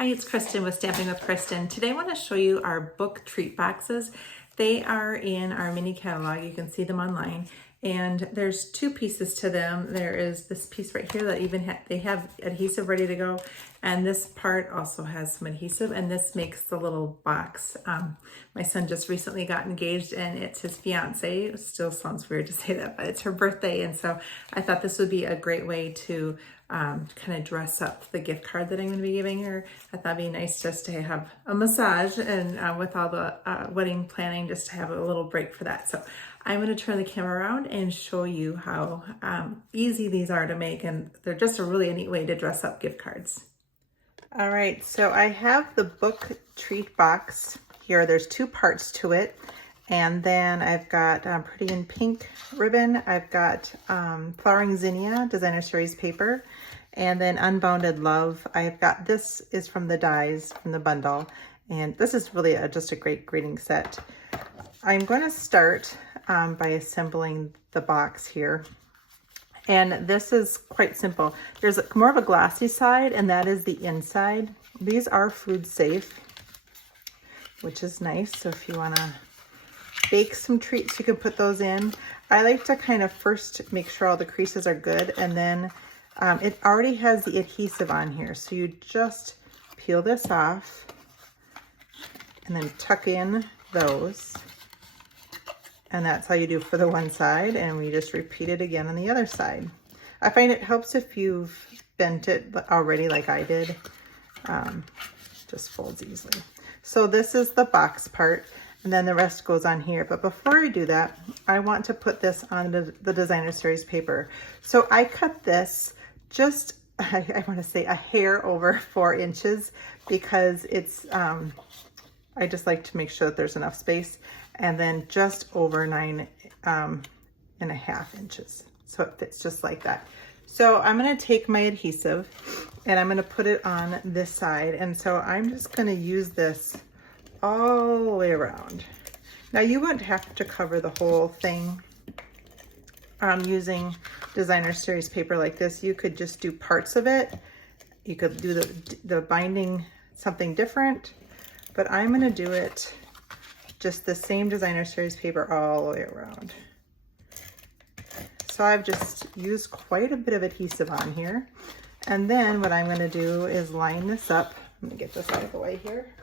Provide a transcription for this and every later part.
Hi, it's Kristen with Stamping with Kristen. Today I want to show you our book treat boxes. They are in our mini catalog. You can see them online. And there's two pieces to them. There is this piece right here that even they have adhesive ready to go. And this part also has some adhesive, and this makes the little box. My son just recently got engaged, and it's his fiance. It still sounds weird to say that, but it's her birthday. And so I thought this would be a great way to kind of dress up the gift card that I'm going to be giving her. I thought it'd be nice just to have a massage, and with all the wedding planning, just to have a little break for that. So I'm going to turn the camera around and show you how easy these are to make, and they're just a really neat way to dress up gift cards. All right, so I have the book treat box here. There's two parts to it. And then I've got Pretty in Pink ribbon. I've got Flowering Zinnia Designer Series paper. And then Unbounded Love. I've got, this is from the dies from the bundle. And this is really just a great greeting set. I'm going to start by assembling the box here. And this is quite simple. There's more of a glossy side, and that is the inside. These are food safe, which is nice. So if you want to bake some treats, you can put those in. I like to kind of first make sure all the creases are good, and then it already has the adhesive on here. So you just peel this off and then tuck in those. And that's how you do for the one side, and we just repeat it again on the other side. I find it helps if you've bent it already like I did. Just folds easily. So this is the box part, and then the rest goes on here. But before I do that, I want to put this on the Designer Series paper. So I cut this just, I want to say a hair over 4 inches, because it's, I just like to make sure that there's enough space, and then just over 9.5 inches. So it fits just like that. So I'm going to take my adhesive and I'm going to put it on this side. And so I'm just going to use this all the way around. Now you wouldn't have to cover the whole thing using Designer Series paper like this. You could just do parts of it. You could do the binding something different, but I'm going to do it just the same Designer Series paper all the way around. So I've just used quite a bit of adhesive on here. And then what I'm going to do is line this up. Let me get this out of the way here.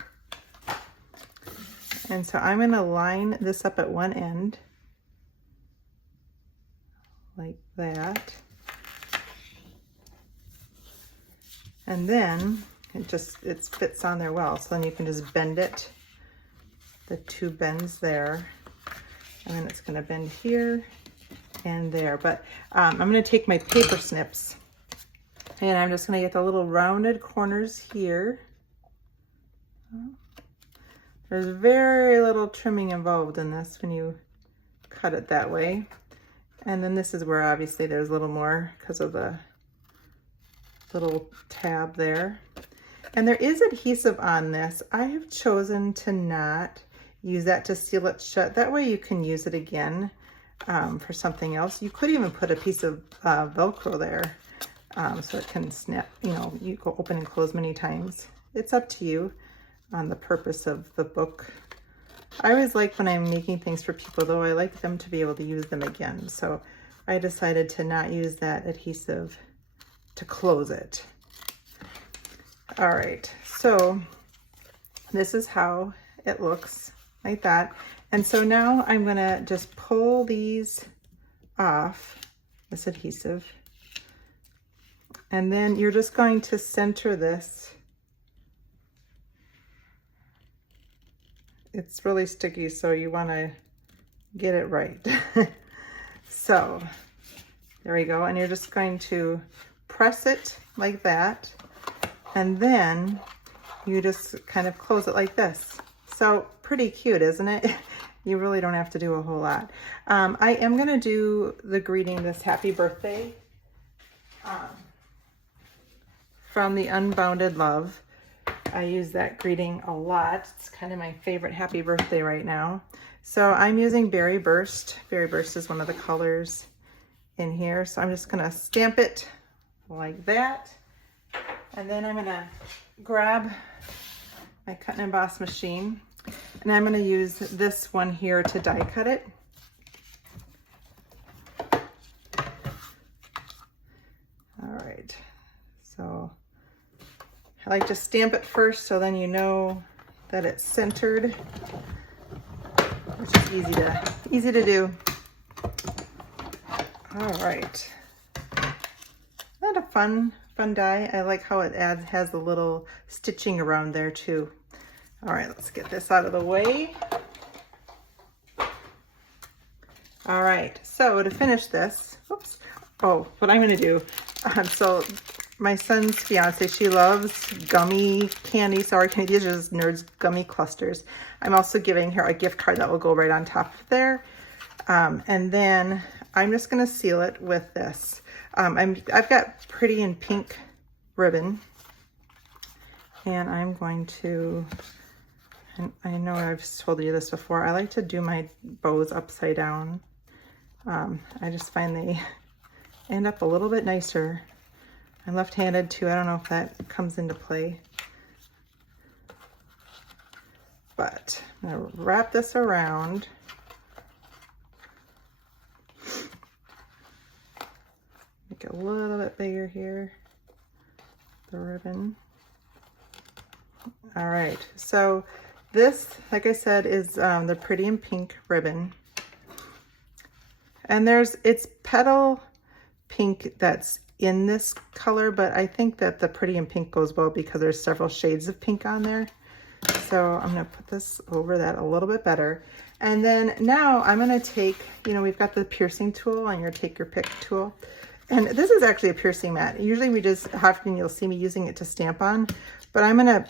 And so I'm going to line this up at one end like that. And then it fits on there well. So then you can just bend it, the two bends there, and then it's going to bend here and there. But I'm going to take my paper snips, and I'm just going to get the little rounded corners here. There's very little trimming involved in this when you cut it that way. And then this is where obviously there's a little more because of the little tab there. And there is adhesive on this. I have chosen to not use that to seal it shut. That way you can use it again for something else. You could even put a piece of Velcro there so it can snap, you know, you go open and close many times. It's up to you on the purpose of the book. I always like when I'm making things for people, though, I like them to be able to use them again. So I decided to not use that adhesive to close it. All right, so this is how it looks, like that. And so now I'm gonna just pull these off, this adhesive, and then you're just going to center this. It's really sticky, so you wanna get it right. So there we go, and you're just going to press it like that, and then you just kind of close it like this. So pretty cute, isn't it? You really don't have to do a whole lot. I am gonna do the greeting, this happy birthday from the Unbounded Love. I use that greeting a lot. It's kind of my favorite happy birthday right now. So I'm using Berry Burst. Berry Burst is one of the colors in here. So I'm just gonna stamp it like that. And then I'm gonna grab my cut and emboss machine, and I'm going to use this one here to die cut it. All right, so I like to stamp it first so then you know that it's centered, which is easy to do. All right, isn't that a fun die? I like how it has a little stitching around there too. All right, let's get this out of the way. All right, so to finish this, oops. Oh, what I'm gonna do, so my son's fiance, she loves gummy candy, sour candy. These are just Nerds gummy clusters. I'm also giving her a gift card that will go right on top of there. And then I'm just gonna seal it with this. I've got Pretty in Pink ribbon, and I'm going to, and I know I've told you this before, I like to do my bows upside down. I just find they end up a little bit nicer. I'm left-handed too. I don't know if that comes into play. But I'm gonna wrap this around. Make it a little bit bigger here, the ribbon. All right, so this, like I said, is the Pretty in Pink ribbon. And it's petal pink that's in this color, but I think that the Pretty in Pink goes well because there's several shades of pink on there. So I'm gonna put this over that a little bit better. And then now I'm gonna take, we've got the piercing tool, and you're gonna take your pick tool. And this is actually a piercing mat. Usually you'll see me using it to stamp on, but I'm gonna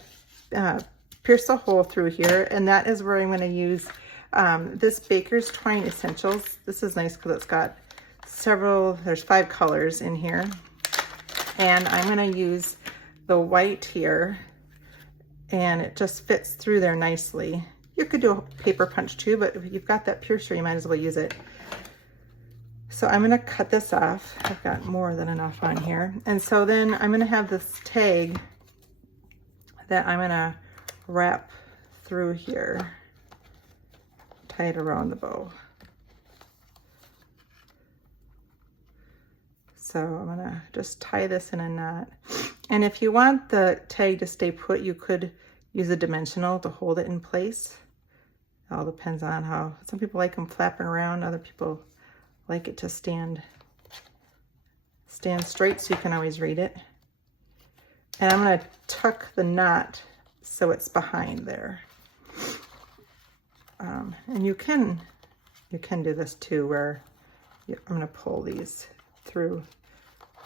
pierce a hole through here, and that is where I'm gonna use this Baker's Twine Essentials. This is nice because it's got there's 5 colors in here. And I'm gonna use the white here, and it just fits through there nicely. You could do a paper punch too, but if you've got that piercer, you might as well use it. So I'm gonna cut this off. I've got more than enough on here. And so then I'm gonna have this tag that I'm gonna wrap through here, tie it around the bow. So I'm gonna just tie this in a knot. And if you want the tag to stay put, you could use a dimensional to hold it in place. It all depends on how, some people like them flapping around, other people like it to stand straight so you can always read it. And I'm gonna tuck the knot so it's behind there. And you can do this too, where I'm gonna pull these through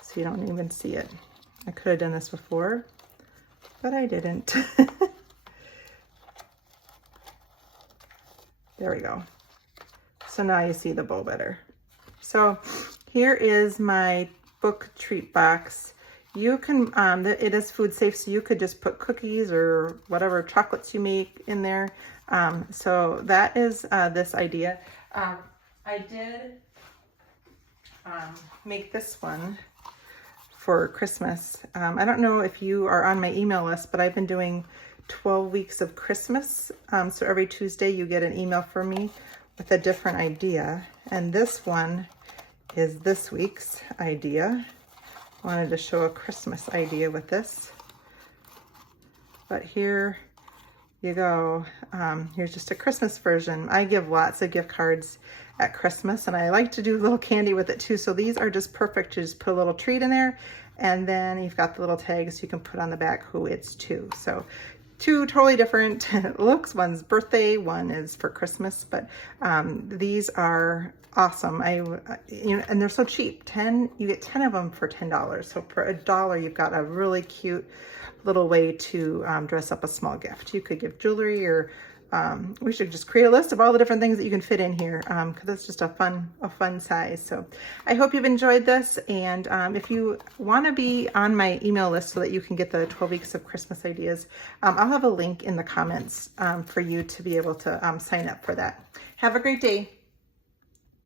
so you don't even see it. I could have done this before, but I didn't. There we go. So now you see the bow better. So here is my book treat box. You can, it is food safe, so you could just put cookies or whatever chocolates you make in there. So that is this idea. I did make this one for Christmas. I don't know if you are on my email list, but I've been doing 12 weeks of Christmas. So every Tuesday you get an email from me with a different idea. And this one is this week's idea. I wanted to show a Christmas idea with this. But here you go. Here's just a Christmas version. I give lots of gift cards at Christmas, and I like to do a little candy with it too. So these are just perfect to just put a little treat in there, and then you've got the little tags you can put on the back who it's to. So 2 totally different looks. One's birthday, one is for Christmas, but these are awesome. And they're so cheap. You get 10 of them for $10. So for $1, you've got a really cute little way to dress up a small gift. You could give jewelry, or we should just create a list of all the different things that you can fit in here, because it's just a fun size. So I hope you've enjoyed this, and if you want to be on my email list so that you can get the 12 weeks of Christmas ideas, I'll have a link in the comments for you to be able to sign up for that. Have a great day.